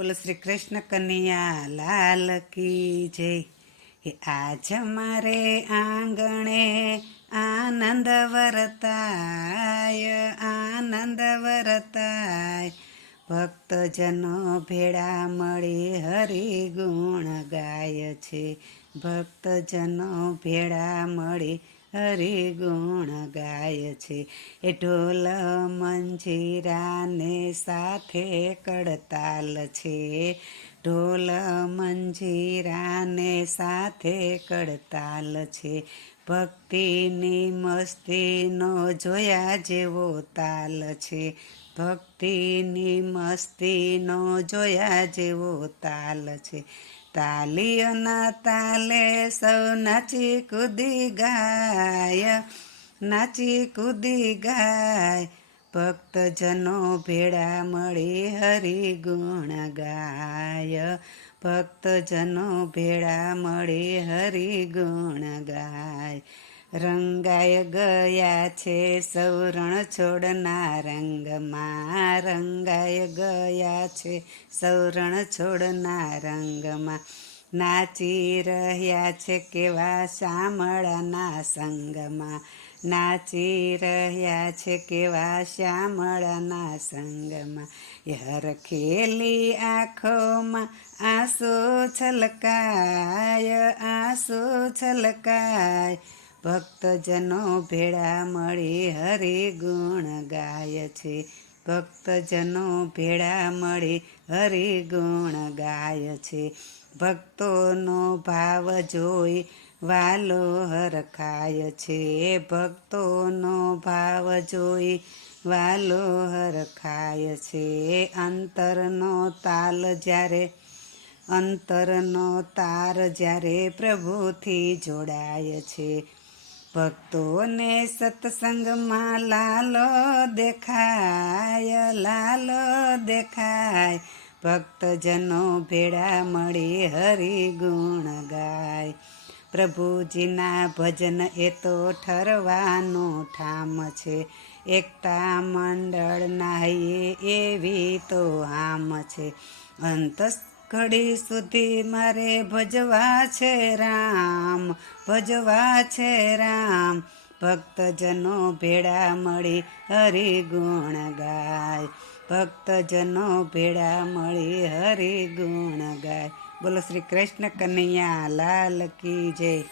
બોલો શ્રી કૃષ્ણ કનૈયા લાલ કી જય. હે આજ મારે આંગણે આનંદ વરતાય, આનંદ વરતાય. ભક્તજનો ભેળા મળી હરિ ગુણ ગાય છે. ભક્તજનો ભેળા મળી હરિ ગુણ ગાય છે. એ ઢોલ મંજીરાને સાથે કડતાલ છે. ઢોલ મંજીરાને સાથે કડતાલ છે. ભક્તિની મસ્તીનો જોયા જેવો તાલ છે. ભક્તિની મસ્તીનો જોયા જેવો તાલ છે. તાલીઓના તાલે સૌ નાચી કૂદી ગાય, નાચી કૂદી ગાય. ભક્તજનો ભેળા મળી હરિ ગુણ ગાય. ભક્તજનો ભેળા મળી હરિ ગુણ ગાય. રંગાય ગયા છે સૌ રણ છોડના રંગમાં, રંગાય ગયા છે સૌ રણ છોડના રંગમાં. નાચી રહ્યા છે કેવા શામળાના સંગમાં, નાચી રહ્યા છે કેવા શ્યામળાના સંગમાં. હરખેલી આંખોમાં આંસુ છલકાય, આંસુ છલકાય. ભક્તજનો ભેળા મળી હરિ ગુણ ગાય છે. ભક્તજનો ભેળા મળી હરિ ગુણ ગાય છે. ભક્તોનો ભાવ જોઈ વાલો હરખાય છે. ભક્તોનો ભાવ જોઈ વાલો હરખાય છે. અંતરનો તાલ જ્યારે, અંતરનો તાર જ્યારે પ્રભુથી જોડાય છે. ભક્તોને સત્સંગમાં લાલો દેખાય, લાલો દેખાય. ભક્તજનો ભેળા મળી હરિ ગુણ ગાય. પ્રભુજીના ભજન એ તો ઠરવાનું ઠામ છે. એકતા મંડળના હૈયે એવી તો હામ છે. અંત ઘડી સુધી મારે ભજવા છે રામ, ભજવા છે રામ. ભક્તજનો ભેળા મળી હરિ ગુણ ગાય. ભક્તજનો ભેળા મળી હરિ ગુણ ગાય. બોલો શ્રી કૃષ્ણ કનૈયા લાલ કી જય.